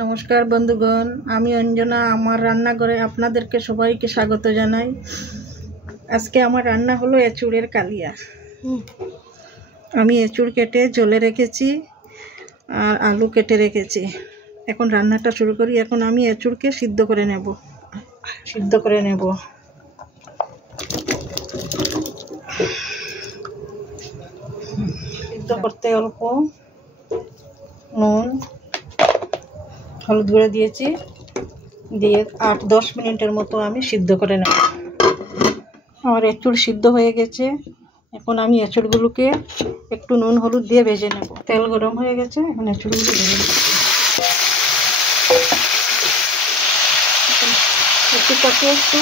নমস্কার বন্ধুগণ, আমি অঞ্জনা। আমার রান্নাঘরে আপনাদেরকে সবাইকে স্বাগত জানাই। আজকে আমার রান্না হলো এঁচুড়ের কালিয়া। আমি এঁচুড় কেটে জলে রেখেছি আর আলু কেটে রেখেছি। এখন রান্নাটা শুরু করি। এখন আমি এঁচুড়কে সিদ্ধ করে নেব। সিদ্ধ করতে অল্প নুন, হলুদ গুঁড়ো দিয়েছি, দিয়ে 8-10 মিনিটের মতো আমি সিদ্ধ করে নেব। আমার এঁচুড় সিদ্ধ হয়ে গেছে। এখন আমি এঁচুড়গুলোকে একটু নুন হলুদ দিয়ে ভেজে নেব। তেল গরম হয়ে গেছে, এখন এঁচুড়গুলো ভেজে নেব। এঁচুড়টাকে একটু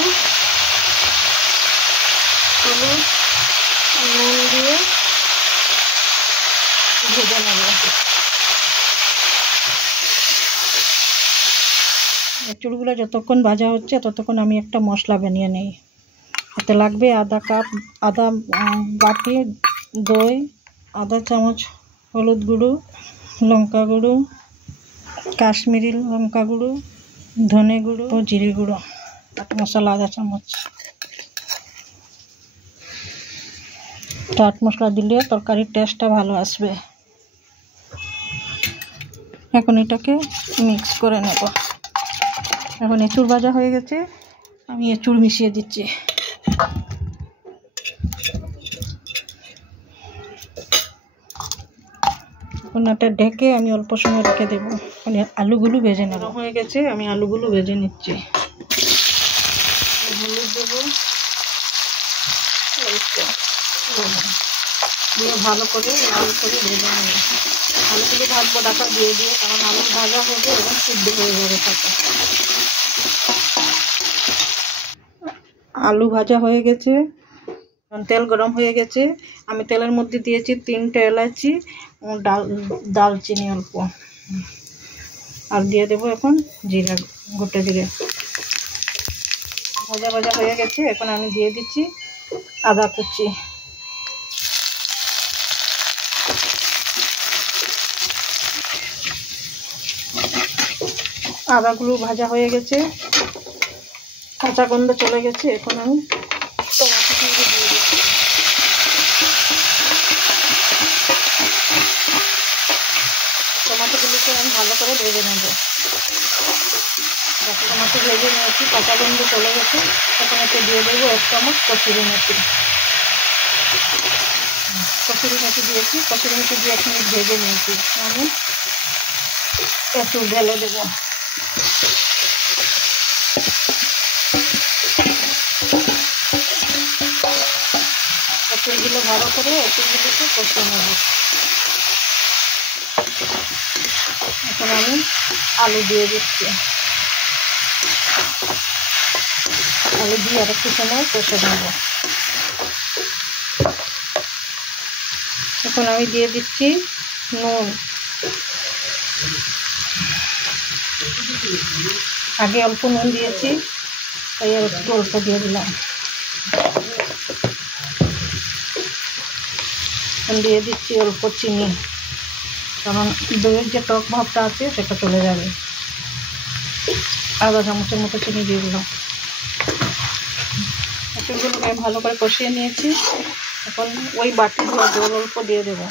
হলুদ নুন দিয়ে ভেজে নেব। এঁচুড়গুলো যতক্ষণ ভাজা হচ্ছে ততক্ষণ আমি একটা মশলা বানিয়ে নিই। এতে লাগবে আদা বাটি দই, আধা চামচ হলুদ গুঁড়ো, লঙ্কা গুঁড়ো, কাশ্মীরি লঙ্কা গুঁড়ো, ধনে গুঁড়ো ও জিরে গুঁড়ো, চাট মশলা আধা চামচ। চাট মশলা দিলে তরকারির টেস্টটা ভালো আসবে। এখন এটাকে মিক্স করে নেব। এখন এঁচুড় ভাজা হয়ে গেছে, আমি এঁচুড় মিশিয়ে দিচ্ছি। এখন এটা ঢেকে আমি অল্প সময় রেখে দেবো। আলুগুলো ভেজে নেব। হয়ে গেছে, আমি আলুগুলো ভেজে নিচ্ছি। হলুদ দেবো, দিয়ে ভালো করে লাল করে ভেজে নেব। আলুগুলো ভাজবো ঢাকা দিয়ে দিয়ে, কারণ আলু ভাজা হবে এবং সিদ্ধ হয়ে যাবে থাকে। আলু ভাজা হয়ে গেছে, তেল গরম হয়ে গেছে। আমি তেলের মধ্যে দিয়েছি 3টে এলাচি, দালচিনি অল্প, আর দিয়ে দেবো এখন জিরা, গোটা জিরে। ভাজা ভাজা হয়ে গেছে, এখন আমি দিয়ে দিচ্ছি আদা কুচি। আদাগুলো ভাজা হয়ে গেছে, কাঁচা গন্ধ চলে গেছে। এখন আমি টমেটো দিয়ে দিচ্ছি। টমেটোগুলোকে আমি ভালো করে ভেজে নেব। টমেটো ভেজে নিয়েছি, কাঁচা গন্ধ চলে গেছে। এখন এতে দিয়ে দেবো 1 চামচ কসুরি মেথি। দিয়েছি, কসুরি মেথি দিয়ে 1 মিনিট ভেজে নিয়েছি। আমি এঁচুড় ঢেলে দেবো। এঁচুড়গুলো ভালো করে এঁচুড়গুলোকে কষিয়ে নেব। এখন আমি আলু দিয়ে দিচ্ছি। আলু দিয়ে আর একটু সময় কষে নেব। এখন আমি দিয়ে দিচ্ছি নুন। আগে অল্প নুন দিয়েছি, তাই আর একটু অল্প দিয়ে দিলাম। দিয়ে দিচ্ছি অল্প চিনি, কারণ দইয়ের যে টক ভাবটা আছে সেটা চলে যাবে। আধা চামচের মতো চিনি দিয়ে দিলাম। এঁচুড়গুলোকে আমি ভালো করে কষিয়ে নিয়েছি। এখন ওই বাটি ধোয়া জল অল্প দিয়ে দেব।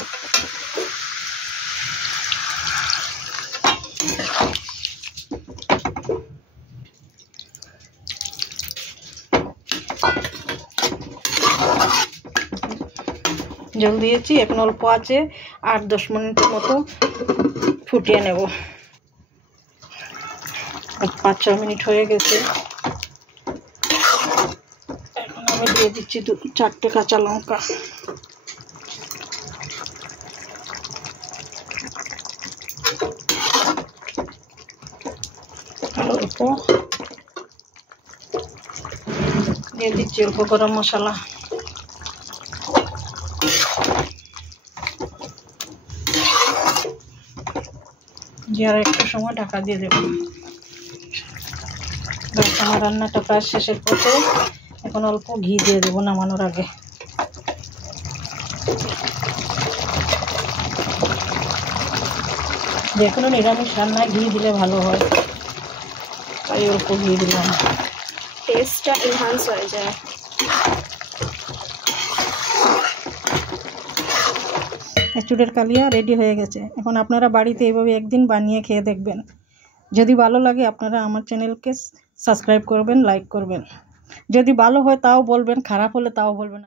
জল দিয়েছি, এখন অল্প আছে 8-10 মিনিটের মতো ফুটিয়ে নেব। 5-6 মিনিট হয়ে গেছে। এখন আমি দিয়ে দিচ্ছি 4টে কাঁচা লঙ্কা। অল্প দিয়ে দিচ্ছি অল্প গরম মশলা। দিয়ে আর একটু সময় ঢাকা দিয়ে দেবো। আমার রান্নাটা প্রায় শেষের পথে। এখন অল্প ঘি দিয়ে দেবো নামানোর আগে। যে কোনো নিরামিষ রান্নায় ঘি দিলে ভালো হয়, তাই অল্প ঘি দিলাম, টেস্টটা এনহান্স হয়ে যায়। এঁচুড়ের কালিয়া রেডি হয়ে গেছে। এখন আপনারা বাড়িতে এইভাবে একদিন বানিয়ে খেয়ে দেখবেন। যদি ভালো লাগে আপনারা আমার চ্যানেলকে সাবস্ক্রাইব করবেন, লাইক করবেন। যদি ভালো হয় তাও বলবেন, খারাপ হলে তাও বলবেন।